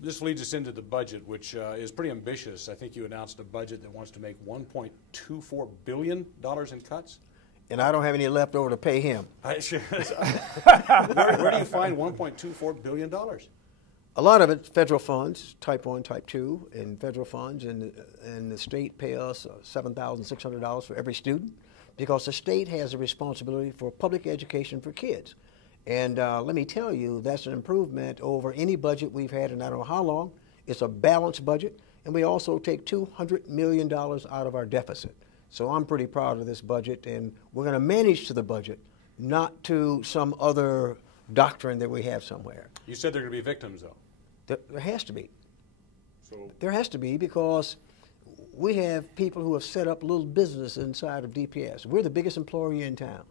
this leads us into the budget, which is pretty ambitious. I think you announced a budget that wants to make $1.24 billion in cuts. And I don't have any left over to pay him. Where do you find $1.24 billion? A lot of it's federal funds, type 1, type 2, and federal funds, and the state pay us $7,600 for every student because the state has a responsibility for public education for kids. And let me tell you, that's an improvement over any budget we've had in I don't know how long. It's a balanced budget, and we also take $200 million out of our deficit. So I'm pretty proud of this budget, and we're going to manage to the budget, not to some other doctrine that we have somewhere. You said there are going to be victims, though. There has to be. So there has to be, because we have people who have set up little business inside of DPS. We're the biggest employer in town,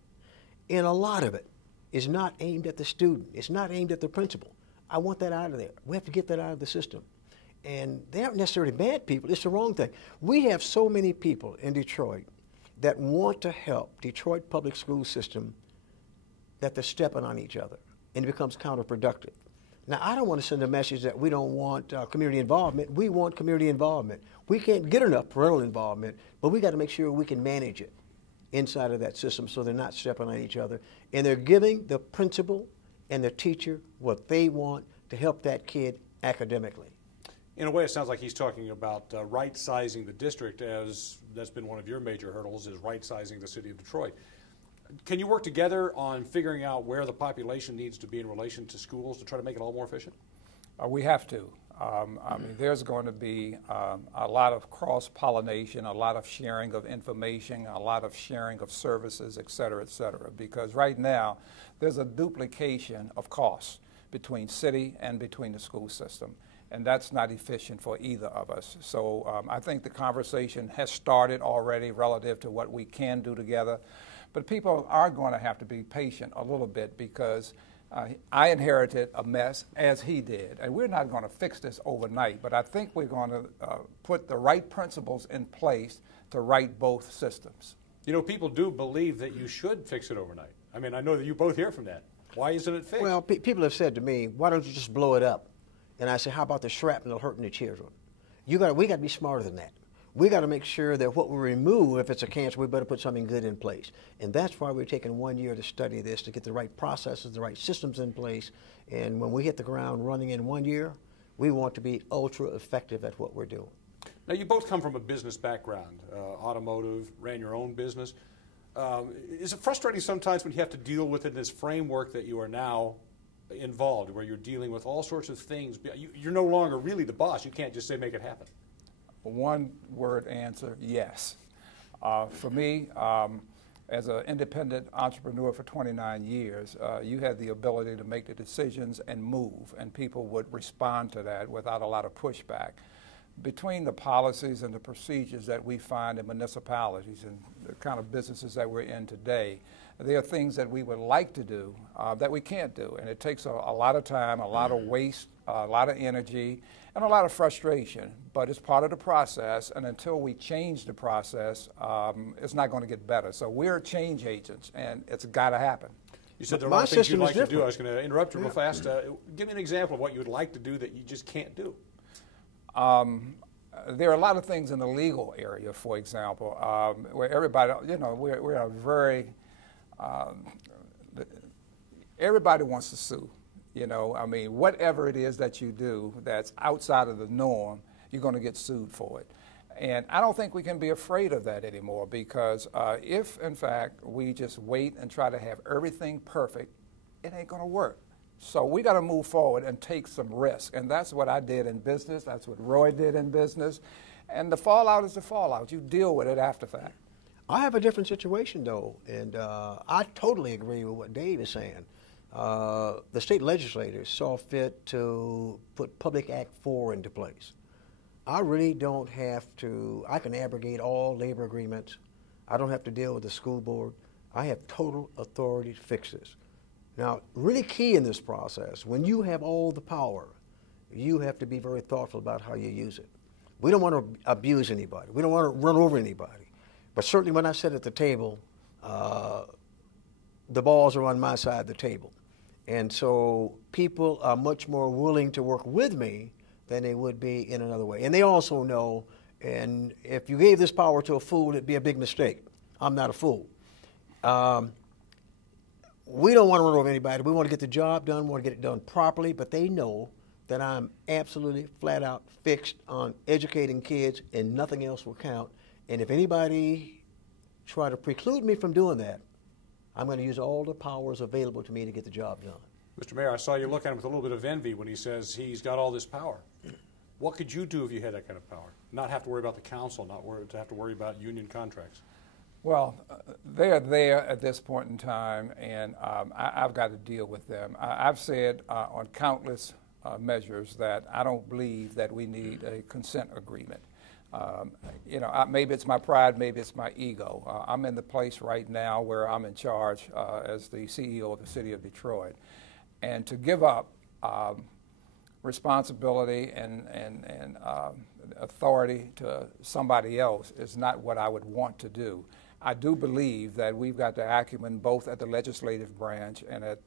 and a lot of it is not aimed at the student. It's not aimed at the principal. I want that out of there. We have to get that out of the system. And they aren't necessarily bad people. It's the wrong thing. We have so many people in Detroit that want to help Detroit public school system that they're stepping on each other, and it becomes counterproductive. Now, I don't want to send a message that we don't want community involvement. We want community involvement. We can't get enough parental involvement, but we got to make sure we can manage it inside of that system so they're not stepping on each other. And they're giving the principal and the teacher what they want to help that kid academically. In a way, it sounds like he's talking about right-sizing the district, as that's been one of your major hurdles, is right-sizing the city of Detroit. Can you work together on figuring out where the population needs to be in relation to schools to try to make it all more efficient? We have to. I mean, there's going to be a lot of cross-pollination, a lot of sharing of information, a lot of sharing of services, et cetera, because right now there's a duplication of costs between city and between the school system, and that's not efficient for either of us. So I think the conversation has started already relative to what we can do together, but people are going to have to be patient a little bit, because I inherited a mess, as he did, and we're not going to fix this overnight, but I think we're going to put the right principles in place to right both systems. You know, people do believe that you should fix it overnight. I mean, I know that you both hear from that. Why isn't it fixed? Well, people have said to me, why don't you just blow it up? And I say, how about the shrapnel hurting the children? We got to be smarter than that. We got to make sure that what we remove, if it's a cancer, we better put something good in place. And that's why we're taking 1 year to study this, to get the right processes, the right systems in place. And when we hit the ground running in 1 year, we want to be ultra effective at what we're doing. Now, you both come from a business background, automotive, ran your own business. Is it frustrating sometimes when you have to deal with it in this framework that you are now involved, where you're dealing with all sorts of things? You're no longer really the boss. You can't just say, make it happen. One word answer, yes. For me, as an independent entrepreneur for 29 years, you had the ability to make the decisions and move, and people would respond to that without a lot of pushback. Between the policies and the procedures that we find in municipalities and the kind of businesses that we're in today, there are things that we would like to do that we can't do, and it takes a lot of time, a lot of waste, a lot of energy, and a lot of frustration, but it's part of the process, and until we change the process, it's not going to get better. So we're change agents, and it's got to happen. You said there are a lot of things you'd like to do. I was going to interrupt you real fast. Give me an example of what you would like to do that you just can't do. There are a lot of things in the legal area, for example, where everybody, you know, we're a very, everybody wants to sue. You know, I mean, whatever it is that you do that's outside of the norm, you're going to get sued for it. And I don't think we can be afraid of that anymore, because if, in fact, we just wait and try to have everything perfect, it ain't going to work. So we got to move forward and take some risk. And that's what I did in business. That's what Roy did in business. And the fallout is the fallout. You deal with it after fact. I have a different situation, though, and I totally agree with what Dave is saying. The state legislators saw fit to put Public Act 4 into place. I really don't have to, I can abrogate all labor agreements. I don't have to deal with the school board. I have total authority to fix this. Now, really key in this process, when you have all the power, you have to be very thoughtful about how you use it. We don't want to abuse anybody. We don't want to run over anybody. But certainly when I sit at the table, the balls are on my side of the table. And so people are much more willing to work with me than they would be in another way. And they also know, and if you gave this power to a fool, it'd be a big mistake. I'm not a fool. We don't want to run over anybody. We want to get the job done. We want to get it done properly, but they know that I'm absolutely flat out fixed on educating kids and nothing else will count. And if anybody try to preclude me from doing that, I'm going to use all the powers available to me to get the job done. Mr. Mayor, I saw you look at him with a little bit of envy when he says he's got all this power. What could you do if you had that kind of power? Not have to worry about the council, not have to worry about union contracts. Well, they are there at this point in time, and I've got to deal with them. I've said on countless measures that I don't believe that we need a consent agreement. You know, maybe it's my pride, maybe it's my ego. I'm in the place right now where I'm in charge as the CEO of the city of Detroit. And to give up responsibility and authority to somebody else is not what I would want to do. I do believe that we've got the acumen both at the legislative branch and at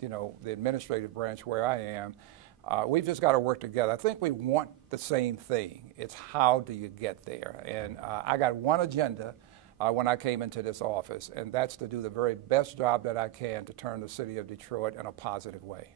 you know, the administrative branch where I am. We've just got to work together. I think we want the same thing. It's how do you get there? And I got one agenda when I came into this office, and that's to do the very best job that I can to turn the city of Detroit in a positive way.